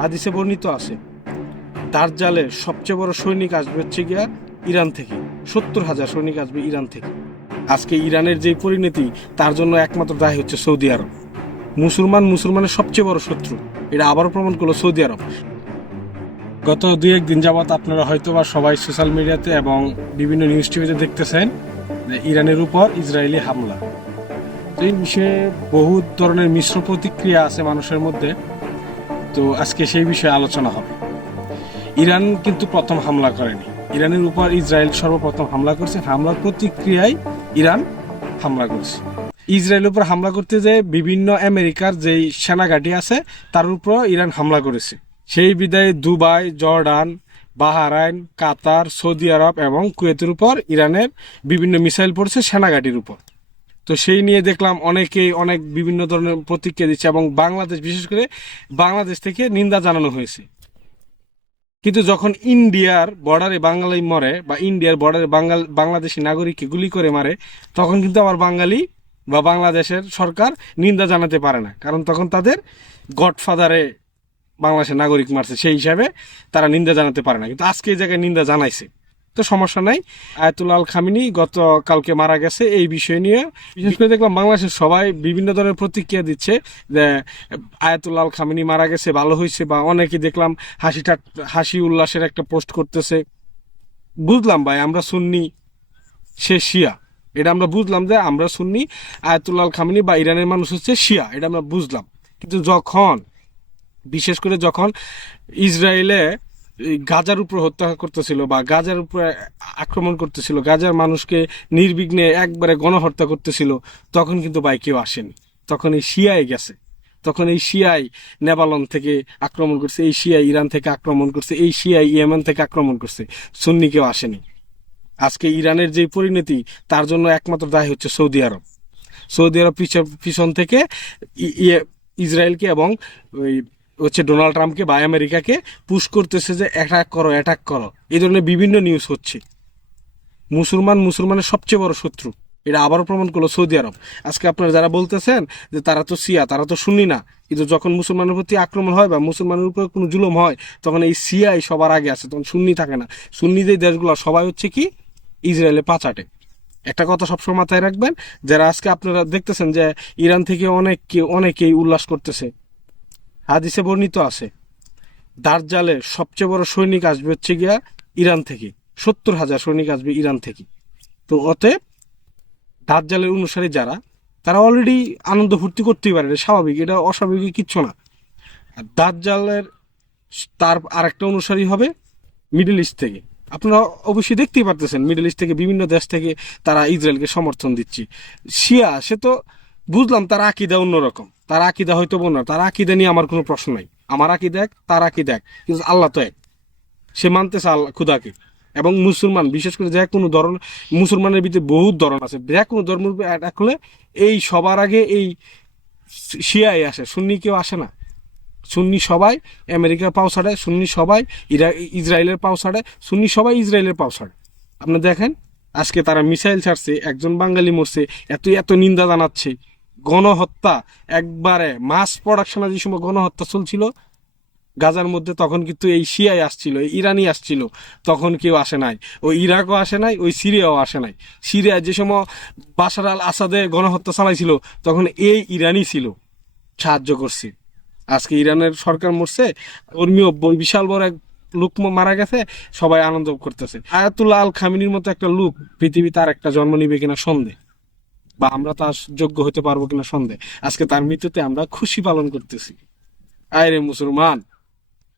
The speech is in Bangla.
হাদিসে বর্ণিত আছে দাজ্জালের সবচেয়ে বড় সৈনিক আসবে হচ্ছে গিয়া ইরান থেকে। 70,000 সৈনিক আসবে ইরান থেকে। আজকে ইরানের যে পরিণতি, তার জন্য একমাত্র দায়ী হচ্ছে সৌদি আরব। মুসলমানের সবচেয়ে বড় শত্রু, এটা আবারও প্রমাণ করলো সৌদি আরব। গত 2-1 দিন যাবৎ আপনারা হয়তোবা সবাই সোশ্যাল মিডিয়াতে এবং বিভিন্ন নিউজ টিভিতে দেখতেছেন যে ইরানের উপর ইসরায়েলি হামলা। তো এই বিষয়ে বহু ধরনের মিশ্র প্রতিক্রিয়া আছে মানুষের মধ্যে। তো আজকে সেই বিষয়ে আলোচনা হবে। ইরান কিন্তু প্রথম হামলা করেনি, ইরানের উপর ইসরায়েল সর্বপ্রথম হামলা করছে। হামলার প্রতিক্রিয়ায় ইরান হামলা করছে। ইসরায়েলের উপর হামলা করতে যে বিভিন্ন আমেরিকার যেই সেনাঘাঁটি আছে তার উপর ইরান হামলা করেছে। সেই বিদায় দুবাই, জর্ডান, বাহরাইন, কাতার, সৌদি আরব এবং কুয়েতের উপর ইরানের বিভিন্ন মিসাইল পড়ছে সেনাঘাঁটির উপর। তো সেই নিয়ে দেখলাম অনেকেই অনেক বিভিন্ন ধরনের প্রতিক্রিয়া দিচ্ছে এবং বাংলাদেশ, বিশেষ করে বাংলাদেশ থেকে নিন্দা জানানো হয়েছে। কিন্তু যখন ইন্ডিয়ার বর্ডারে বাঙালি মরে বা ইন্ডিয়ার বর্ডারে বাংলাদেশি নাগরিককে গুলি করে মারে, তখন কিন্তু আবার বাঙালি বা বাংলাদেশের সরকার নিন্দা জানাতে পারে না, কারণ তখন তাদের গডফাদারে বাংলাদেশের নাগরিক মারছে, সেই হিসাবে তারা নিন্দা জানাতে পারে না। কিন্তু আজকে এই জায়গায় নিন্দা জানাইছে, তো সমস্যা নাই। আয়াতুল্লাহ আল খামিনি কালকে মারা গেছে, এই বিষয় নিয়ে বিশেষ করে দেখলাম বাংলাদেশের সবাই বিভিন্ন ধরনের প্রতিক্রিয়া দিচ্ছে যে আয়াতুল্লাহ আল খামিনি মারা গেছে, ভালো হয়েছে, বা অনেকে দেখলাম হাসি উল্লাসের একটা পোস্ট করতেছে। বুঝলাম ভাই, আমরা সুন্নি, সে শিয়া, এটা আমরা বুঝলাম যে আমরা সুন্নি, আয়াতুল্লাহ আল খামিনি বা ইরানের মানুষ হচ্ছে শিয়া, এটা আমরা বুঝলাম। কিন্তু বিশেষ করে যখন ইসরায়েলে গাজার উপর হত্যা করতেছিল বা গাজার উপরে আক্রমণ করতেছিল, গাজার মানুষকে নির্বিঘ্নে একবারে গণহত্যা করতেছিল, তখন কিন্তু ভাই কেউ আসেনি। তখন এই শিয়ায় গেছে, তখন এই শিয়াই নেপালন থেকে আক্রমণ করছে, এই শিয়াই ইরান থেকে আক্রমণ করছে, এই শিয়াই ইয়েমেন থেকে আক্রমণ করছে, সুন্নি কেউ আসেনি। আজকে ইরানের যে পরিণতি, তার জন্য একমাত্র দায়ী হচ্ছে সৌদি আরব। সৌদি আরব পিছন থেকে ইসরায়েলকে এবং ওই হচ্ছে ডোনাল্ড ট্রাম্পকে বা আমেরিকাকে পুশ করতেছে যে অ্যাটাক করো। এই ধরনের বিভিন্ন নিউজ হচ্ছে। মুসলমানের সবচেয়ে বড় শত্রু, এটা আবারও প্রমাণ করলো সৌদি আরব। আজকে আপনারা যারা বলতেছেন যে তারা তো শিয়া, তারা তো সুন্নি না, কিন্তু যখন মুসলমানের প্রতি আক্রমণ হয় বা মুসলমানের উপর কোনো জুলুম হয়, তখন এই সিয়াই সবার আগে আসে, তখন সুন্নি থাকে না। সুন্নি যে দেশগুলো সবাই হচ্ছে কি ইসরায়েলে পাচাটে। একটা কথা সবসময় মাথায় রাখবেন, যারা আজকে আপনারা দেখতেছেন যে ইরান থেকে অনেকেই উল্লাস করতেছে, হাদিসে বর্ণিত আছে দাজ্জালের সবচেয়ে বড় সৈনিক আসবে হচ্ছে গিয়া ইরান থেকে। 70,000 সৈনিক আসবে ইরান থেকে। তো অতএব দাজ্জালের অনুসারী যারা, তারা অলরেডি আনন্দ ফুর্তি করতেই পারে, এটা স্বাভাবিক, এটা অস্বাভাবিক কিচ্ছু না। আর দাজ্জালের তার আরেকটা অনুসারী হবে মিডল ইস্ট থেকে। আপনারা অবশ্যই দেখতেই পারতেছেন মিডল ইস্ট থেকে বিভিন্ন দেশ থেকে তারা ইসরায়েলকে সমর্থন দিচ্ছে। শিয়া, সে তো বুঝলাম তার আকিদা অন্যরকম, তার আকিদা হয়তো বন্য, তার আকিদা নিয়ে আমার কোনো প্রশ্ন নাই। আমার আকিদা এক, তার আকিদা এক, কিন্তু আল্লাহ তো এক, সে মানতেছে আল্লাহ খুদাকে। এবং মুসলমান, বিশেষ করে যে কোনো ধরন, মুসলমানের ভিতরে বহুত ধরন আছে, যে কোনো ধর্মের উপর অ্যাটাক হলে এই সবার আগে এই শিয়াই আসে, সুন্নি কেউ আসে না। সুন্নি সবাই আমেরিকার পাও ছাড়ে, সুন্নি সবাই ইসরায়েলের পাও ছাড়ে, সুন্নি সবাই ইসরায়েলের পাও ছাড়ে। আপনি দেখেন আজকে তারা মিসাইল ছাড়ছে, একজন বাঙালি মরছে, এত নিন্দা জানাচ্ছে। গণহত্যা, একবারে মাস প্রোডাকশনে যে সময় গণহত্যা চলছিল গাজার মধ্যে, তখন কিন্তু এই শিয়াই আসছিল, এই ইরানি আসছিল, তখন কেউ আসে নাই। ওই ইরাকও আসে নাই, ওই সিরিয়াও আসে নাই। সিরিয়ায় যে সময় বাশার আল আসাদে গণহত্যা চালাইছিল, তখন এই ইরানি ছিল, সাহায্য করছে। আজকে ইরানের সরকার মরছে, ধর্মীয় বিশাল বড় এক লোক মারা গেছে, সবাই আনন্দ করতেছে। আয়াতুল্লাহ আল খামিনির মতো একটা লোক পৃথিবীতে আর একটা জন্ম নিবে কিনা সন্দেহ, বা আমরা তার যোগ্য হতে পারবো কিনা সন্দেহ। আজকে তার মৃত্যুতে আমরা খুশি পালন করতেছি। আয় রে মুসলমান,